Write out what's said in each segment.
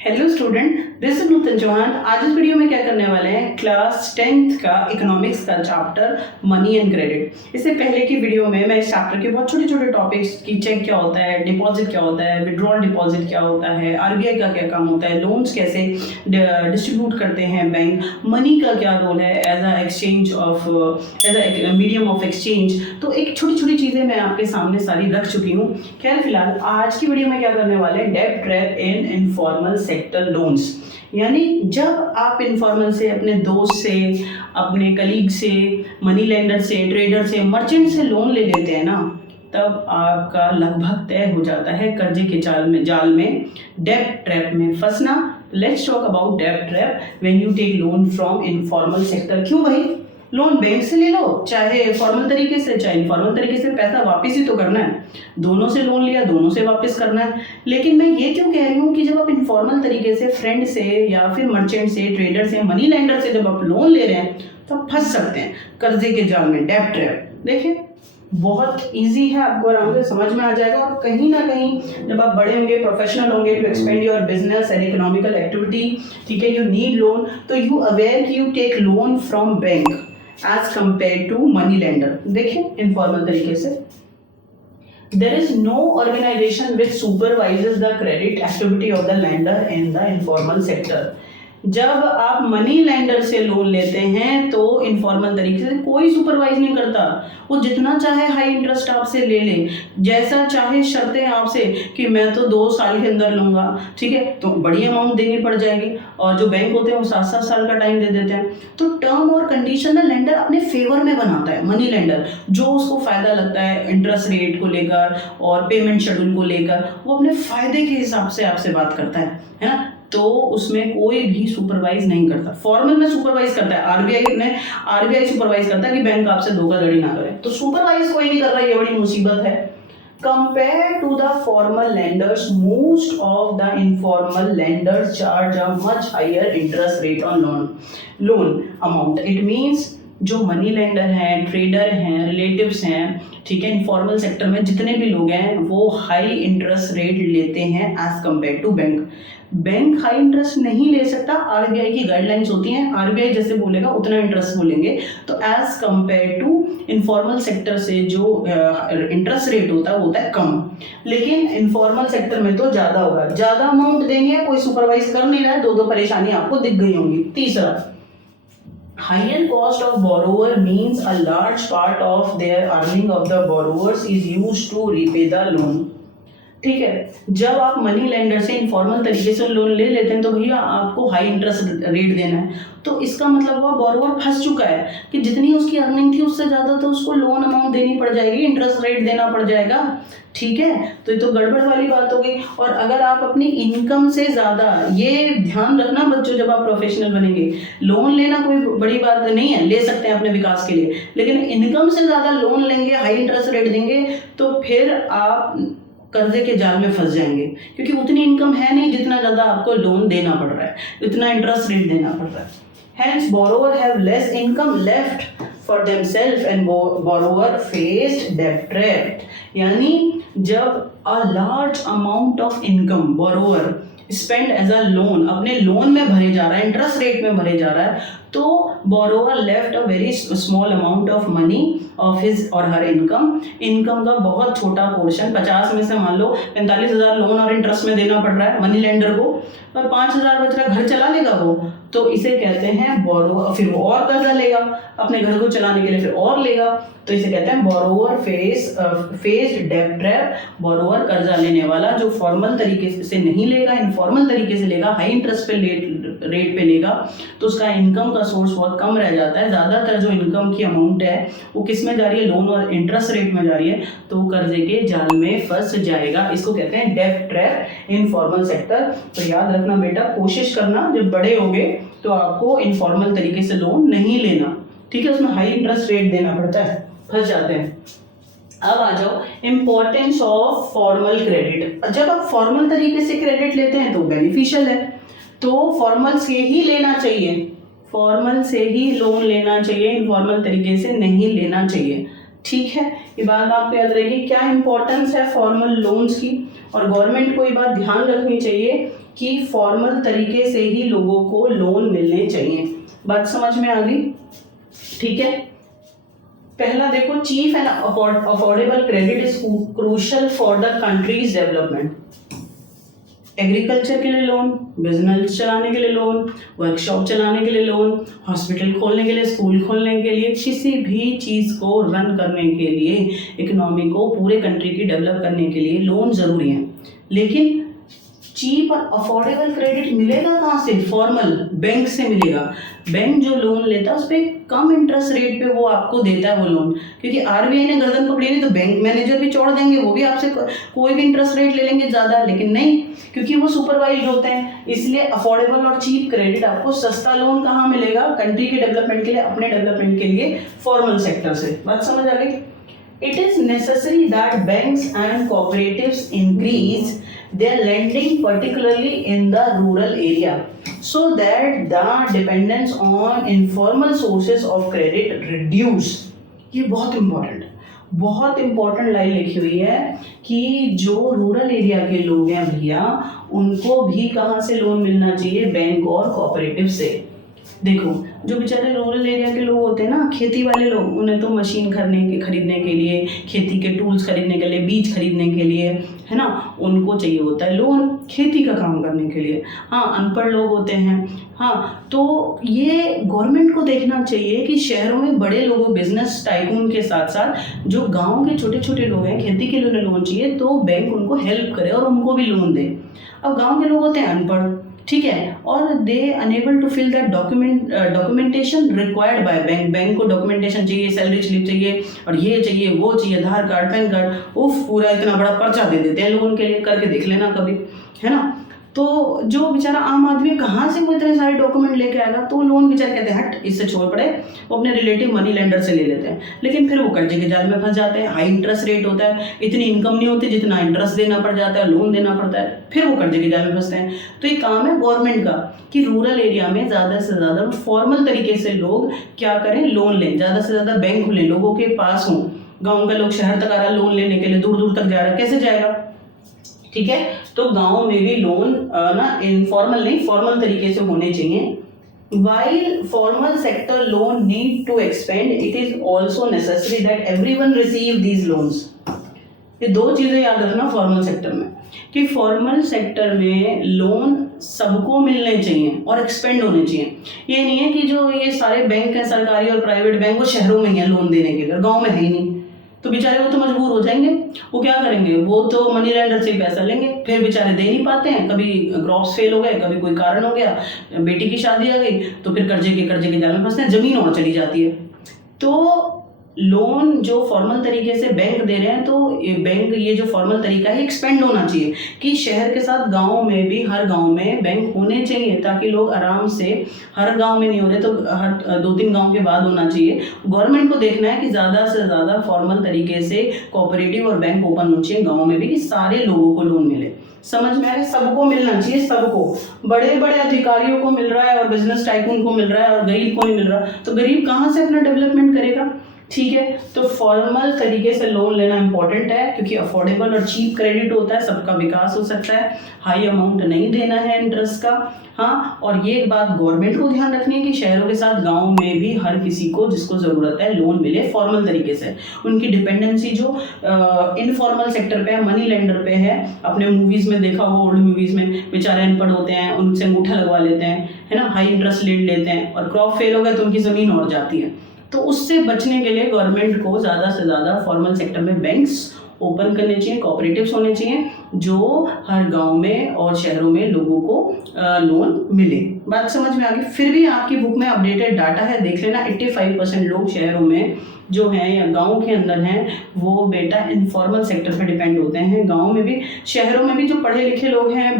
Hello student, this is नूतन चौहान। आज इस video में क्या करने वाले हैं, क्लास 10th का इकोनॉमिक्स का चैप्टर मनी एंड क्रेडिट। इससे पहले की वीडियो में मैं इस चैप्टर के बहुत छोटे छोटे टॉपिक्स की चेक क्या होता है, डिपॉजिट क्या होता है, विड्रॉल डिपॉजिट क्या होता है, आरबीआई का क्या काम होता है, लोन्स कैसे डिस्ट्रीब्यूट करते हैं बैंक, मनी का क्या रोल है as a exchange of as a medium of exchange. तो एक छोटी छोटी चीज़ें मैं आपके सामने सारी रख चुकी हूँ। खैर फिलहाल आज की वीडियो में क्या करने वाले हैं, डेब्ट ट्रैप इन इनफॉर्मल सेक्टर लोन्स। यानी जब आप इनफॉर्मल से, अपने दोस्त से, अपने कलीग से, मनी लेंडर से, ट्रेडर से, मर्चेंट से लोन ले लेते हैं ना, तब आपका लगभग तय हो जाता है कर्जे के जाल में डेब्ट ट्रैप में फंसना। लेट्स टॉक अबाउट डेब्ट trap when you take loan from informal sector. क्यों भाई, लोन बैंक से ले लो, चाहे फॉर्मल तरीके से चाहे इनफॉर्मल तरीके से, पैसा वापस ही तो करना है। दोनों से लोन लिया, दोनों से वापस करना है। लेकिन मैं ये क्यों कह रही हूँ कि जब आप इनफॉर्मल तरीके से फ्रेंड से या फिर मर्चेंट से, ट्रेडर से, मनी लेंडर से जब आप लोन ले रहे हैं तो आप फंस सकते हैं कर्जे के जाल में, डेब्ट ट्रैप। देखिए बहुत इजी है, आपको आराम से समझ में आ जाएगा। और कहीं ना कहीं जब आप बड़े होंगे, प्रोफेशनल होंगे, to expand your business and economical activity, ठीक है, यू नीड लोन, तो यू अवेयर कि you take loan from bank as compare to money lender. देखिए इनफॉर्मल तरीके से, there is no organization which supervises the credit activity of the lender in the informal sector। जब आप money lender से loan लेते हैं तो इनफॉर्मल तरीके से कोई सुपरवाइज नहीं करता। वो जितना चाहे हाई इंटरेस्ट आपसे ले ले, जैसा चाहे शर्तें आपसे कि मैं तो 2 साल के अंदर लूंगा, ठीक है, तो बड़ी अमाउंट देनी पड़ जाएगी। और जो बैंक होते हैं वो 7-7 साल का टाइम दे देते हैं। तो टर्म और कंडीशन ना लेंडर अपने फेवर में बनाता है, मनी लेंडर, जो उसको फायदा लगता है इंटरेस्ट रेट को लेकर और पेमेंट शेड्यूल को लेकर, वो अपने फायदे के हिसाब से आपसे बात करता है ना। तो उसमें कोई भी सुपरवाइज नहीं करता। फॉर्मल में सुपरवाइज करता है आरबीआई सुपरवाइज करता है कि बैंक आपसे धोखाधड़ी ना करे, तो सुपरवाइज कोई नहीं कर रहा, ये बड़ी मुसीबत है। Compared to the formal lenders, most of the informal lenders charge a much higher interest rate on loan amount। It means जो मनी लेंडर हैं, ट्रेडर हैं, रिलेटिव्स हैं, ठीक है, इनफॉर्मल सेक्टर में जितने भी लोग हैं वो हाई इंटरेस्ट रेट लेते हैं as compare to bank. Bank high interest नहीं ले सकता, आरबीआई की गाइडलाइंस होती हैं, आरबीआई जैसे बोलेगा उतना इंटरेस्ट बोलेंगे। तो as compare to informal sector से जो इंटरेस्ट रेट होता है वो होता है कम। लेकिन इनफॉर्मल सेक्टर में तो ज़्यादा होगा, ज़्यादा अमाउंट देंगे, कोई सुपरवाइज कर नहीं रहा है, दो परेशानी आपको दिख गई होंगी। तीसरा, higher cost of borrower means a large part of their earning of the borrowers is used to repay the loan। ठीक है, जब आप मनी लेंडर से इनफॉर्मल तरीके से लोन ले लेते हैं तो भैया आपको हाई इंटरेस्ट रेट देना है। तो इसका मतलब हुआ बोरोवर फंस चुका है कि जितनी उसकी अर्निंग थी उससे ज़्यादा तो उसको लोन अमाउंट देनी पड़ जाएगी, इंटरेस्ट रेट देना पड़ जाएगा। ठीक है, तो ये तो गड़बड़ वाली बात हो गई। और अगर आप अपनी इनकम से ज़्यादा, ये ध्यान रखना बच्चों, जब आप प्रोफेशनल बनेंगे, लोन लेना कोई बड़ी बात नहीं है, ले सकते हैं अपने विकास के लिए, लेकिन इनकम से ज़्यादा लोन लेंगे, हाई इंटरेस्ट रेट देंगे, तो फिर आप कर्जे के जाल में फंस जाएंगे, क्योंकि उतनी इनकम है नहीं जितना ज़्यादा आपको लोन देना पड़ रहा है, इतना इंटरेस्ट रेट देना पड़ रहा है। Hence borrower have less income left for themselves and borrower faced debt trap। यानी जब a large amount of income borrower spend as a loan, अपने लोन में भरे जा रहा है, इंटरेस्ट रेट में भरे जा रहा है, तो borrower left a very small amount of money of his or her income का बहुत छोटा पोर्शन, 50 में से मान लो 45,000 लोन और इंटरेस्ट में देना पड़ रहा है मनी लेंडर को, और 5,000 बच रहा है, घर चला लेगा वो, तो इसे कहते हैं बोरोवर। फिर वो और कर्जा लेगा अपने घर को चलाने के लिए, फिर और लेगा, तो इसे कहते हैं बोरोवर फेस्ड डेब्ट ट्रैप। बोरोवर कर्जा लेने वाला जो फॉर्मल तरीके से नहीं लेगा, इनफॉर्मल तरीके से लेगा, हाई इंटरेस्ट पे रेट पे लेगा, तो उसका इनकम का सोर्स बहुत कम रह जाता है। ज़्यादातर जो इनकम की अमाउंट है वो किस में जा रही है, लोन और इंटरेस्ट रेट में जा रही है, तो कर्जे के जाल में फंस जाएगा। इसको कहते हैं डेब्ट ट्रैप इनफॉर्मल सेक्टर। तो याद रखना बेटा, कोशिश करना जब बड़े होगे तो आपको इनफॉर्मल तरीके से लोन नहीं लेना, ठीक है, उसमें हाई इंटरेस्ट रेट देना पड़ता है, फंस जाते हैं। अब आ जाओ इम्पोर्टेंस ऑफ फॉर्मल क्रेडिट। जब आप फॉर्मल तरीके से क्रेडिट लेते हैं तो बेनिफिशियल है, तो फॉर्मल से ही लेना चाहिए, फॉर्मल से ही लोन लेना चाहिए, इनफॉर्मल तरीके से नहीं लेना चाहिए। ठीक है, ये बात आपको याद रहेगी। क्या इंपॉर्टेंस है फॉर्मल लोन्स की, और गवर्नमेंट को ये बात ध्यान रखनी चाहिए कि फॉर्मल तरीके से ही लोगों को लोन मिलने चाहिए। बात समझ में आ गई? ठीक है, पहला देखो, cheap and affordable credit is crucial for the country's development. Agriculture के लिए लोन, बिजनेस चलाने के लिए लोन, वर्कशॉप चलाने के लिए लोन, हॉस्पिटल खोलने के लिए, स्कूल खोलने के लिए, किसी भी चीज़ को रन करने के लिए, इकोनॉमी को पूरे कंट्री की डेवलप करने के लिए लोन ज़रूरी है। लेकिन चीप और अफोर्डेबल क्रेडिट मिलेगा कहाँ से? फॉर्मल बैंक से मिलेगा। बैंक जो लोन लेता है उस पर कम इंटरेस्ट रेट पे वो आपको देता है वो लोन, क्योंकि आरबीआई ने गर्दन पकड़ी नहीं तो बैंक मैनेजर भी छोड़ देंगे, वो भी आपसे कोई भी इंटरेस्ट रेट ले लेंगे ज़्यादा, लेकिन नहीं, क्योंकि वो सुपरवाइज होते हैं। इसलिए अफोर्डेबल और चीप क्रेडिट, आपको सस्ता लोन कहाँ मिलेगा? कंट्री के डेवलपमेंट के लिए, अपने डेवलपमेंट के लिए फॉर्मल सेक्टर से। बात समझ आ गई? It is necessary that banks and cooperatives increase their lending, particularly in the rural area, so that the dependence on informal sources of credit reduce. ये बहुत इम्पोर्टेंट लाइन लिखी हुई है कि जो रूरल एरिया के लोग हैं भैया, उनको भी कहाँ से लोन मिलना चाहिए? बैंक और कोऑपरेटिव से। देखो, जो बेचारे रूरल एरिया के लोग होते हैं ना, खेती वाले लोग, उन्हें तो मशीन खरीदने के लिए, खेती के टूल्स खरीदने के लिए, बीज खरीदने के लिए, है ना, उनको चाहिए होता है लोन खेती का काम करने के लिए। हाँ, अनपढ़ लोग होते हैं। हाँ, तो ये गवर्नमेंट को देखना चाहिए कि शहरों में बड़े लोगों, बिजनेस टाइकून के साथ साथ जो गांव के छोटे छोटे लोग हैं, खेती के लिए लोन चाहिए तो बैंक उनको हेल्प करे और उनको भी लोन दे। अब गाँव के लोग होते हैं अनपढ़, ठीक है, और they unable to fill that documentation required by bank. Bank को डॉक्यूमेंटेशन चाहिए, सैलरी स्लिप चाहिए, और ये चाहिए, वो चाहिए, आधार कार्ड, पैन कार्ड, उफ, पूरा इतना बड़ा पर्चा दे देते हैं लोन के लिए। करके देख लेना कभी, है ना। तो जो बेचारा आम आदमी कहाँ से वो इतने सारे डॉक्यूमेंट लेके आएगा? तो लोन बेचारे कहते हैं हट, इससे छोड़ पड़े, वो अपने रिलेटिव मनी लेंडर से ले लेते हैं। लेकिन फिर वो कर्जे के जाल में फंस जाते हैं। हाई इंटरेस्ट रेट होता है, इतनी इनकम नहीं होती जितना इंटरेस्ट देना पड़ जाता है, लोन देना पड़ता है, फिर वो कर्जे के जाल में फंसते हैं। तो ये काम है गवर्नमेंट का कि रूरल एरिया में ज़्यादा से ज़्यादा फॉर्मल तरीके से लोग क्या करें? लोन लें, ज़्यादा से ज़्यादा बैंक खुलें, लोगों के पास हों। गाँव का लोग शहर तक आ रहा है लोन लेने के लिए, दूर दूर तक जा रहा है, कैसे जाएगा? ठीक है, तो गांव में भी लोन ना इनफॉर्मल नहीं, फॉर्मल तरीके से होने चाहिए। While formal sector loan need to expand, it is also necessary that everyone receive these loans. ये दो चीजें याद रखना फॉर्मल सेक्टर में, कि फॉर्मल सेक्टर में लोन सबको मिलने चाहिए और एक्सपेंड होने चाहिए। ये नहीं है कि जो ये सारे बैंक हैं, सरकारी और प्राइवेट बैंक, वो शहरों में ही है लोन देने के लिए, गाँव में है ही नहीं, तो बेचारे वो तो मजबूर हो जाएंगे। वो क्या करेंगे? वो तो मनी लेंडर से पैसा लेंगे, फिर बेचारे दे नहीं पाते हैं, कभी क्रॉप्स फेल हो गए, कभी कोई कारण हो गया, बेटी की शादी आ गई, तो फिर कर्जे के जाल में फंसते हैं, जमीन और चली जाती है। तो लोन जो फॉर्मल तरीके से बैंक दे रहे हैं, तो ये जो फॉर्मल तरीका है एक्सपेंड होना चाहिए, कि शहर के साथ गांव में भी, हर गांव में बैंक होने चाहिए, ताकि लोग आराम से, हर गांव में नहीं हो रहे तो हर 2-3 गांव के बाद होना चाहिए। गवर्नमेंट को देखना है कि ज़्यादा से ज़्यादा फॉर्मल तरीके से कोऑपरेटिव और बैंक ओपन होने चाहिए गाँव में भी, कि सारे लोगों को लोन मिले। समझ में आ रहा है? सबको मिलना चाहिए, सबको। बड़े बड़े अधिकारियों को मिल रहा है और बिजनेस टाइकून को मिल रहा है और गरीब को नहीं मिल रहा, तो गरीब कहाँ से अपना डेवलपमेंट करेगा? ठीक है, तो फॉर्मल तरीके से लोन लेना इंपॉर्टेंट है, क्योंकि अफोर्डेबल और चीप क्रेडिट होता है, सबका विकास हो सकता है, हाई अमाउंट नहीं देना है इंटरेस्ट का। हाँ, और ये बात गवर्नमेंट को ध्यान रखनी है कि शहरों के साथ गांव में भी हर किसी को जिसको ज़रूरत है लोन मिले फॉर्मल तरीके से। उनकी डिपेंडेंसी जो इनफॉर्मल सेक्टर पे है, मनी लेंडर पे है, अपने मूवीज़ में देखा हो, ओल्ड मूवीज़ में बेचारे अनपढ़ होते हैं, उनसे अंगूठा लगवा लेते हैं, है ना, हाई इंटरेस्ट रेट लेते हैं, और क्रॉप फेल हो गए तो उनकी ज़मीन और जाती है। तो उससे बचने के लिए गवर्नमेंट को ज़्यादा से ज़्यादा फॉर्मल सेक्टर में बैंक्स ओपन करने चाहिए, कोऑपरेटिव्स होने चाहिए, जो हर गांव में और शहरों में लोगों को लोन मिले। बात समझ में आ गई? फिर भी आपकी बुक में अपडेटेड डाटा है, देख लेना। 85% लोग शहरों में जो हैं या गांव के अंदर हैं, वो बेटा इनफॉर्मल सेक्टर पर डिपेंड होते हैं। गांव में भी, शहरों में भी जो पढ़े लिखे लोग हैं,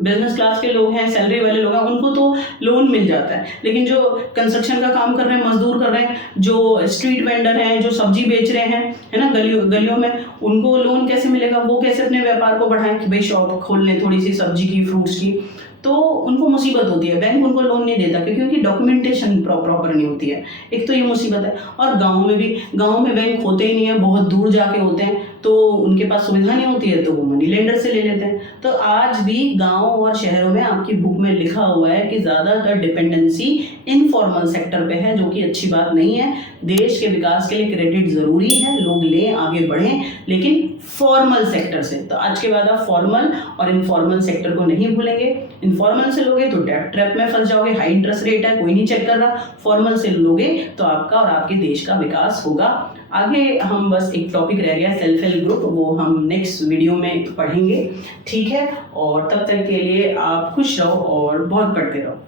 बिजनेस क्लास के लोग हैं, सैलरी वाले लोग हैं, उनको तो लोन मिल जाता है, लेकिन जो कंस्ट्रक्शन का काम कर रहे हैं, मजदूर कर रहे हैं, जो स्ट्रीट वेंडर हैं, जो सब्जी बेच रहे हैं, है ना, गलियों में, उनको लोन कैसे मिलेगा? वो कैसे अपने व्यापार को बढ़ाएं कि भाई शॉप खोल लें थोड़ी सी सब्जी की, फ्रूट्स की? तो उनको मुसीबत होती है, बैंक उनको लोन नहीं देता क्योंकि उनकी डॉक्यूमेंटेशन प्रॉपर नहीं होती है। एक तो ये मुसीबत है। और गाँव में भी, गाँव में बैंक होते ही नहीं है, बहुत दूर जाके होते हैं, तो उनके पास सुविधा नहीं होती है, तो वो मनी लेंडर से ले लेते हैं। तो आज भी गांव और शहरों में आपकी बुक में लिखा हुआ है कि ज़्यादातर डिपेंडेंसी इनफॉर्मल सेक्टर पे है, जो कि अच्छी बात नहीं है। देश के विकास के लिए क्रेडिट ज़रूरी है, लोग लें, आगे बढ़ें, लेकिन फॉर्मल सेक्टर से। तो आज के बाद आप फॉर्मल और इनफॉर्मल सेक्टर को नहीं भूलेंगे। इनफॉर्मल से लोगे तो डेट ट्रैप में फंस जाओगे, हाई इंटरेस्ट रेट है, कोई नहीं चेक कर रहा। फॉर्मल से लोगे तो आपका और आपके देश का विकास होगा। आगे हम बस एक टॉपिक रह गया सेल्फ हेल्प ग्रुप, वो हम नेक्स्ट वीडियो में पढ़ेंगे, ठीक है? और तब तक के लिए आप खुश रहो और बहुत पढ़ते रहो।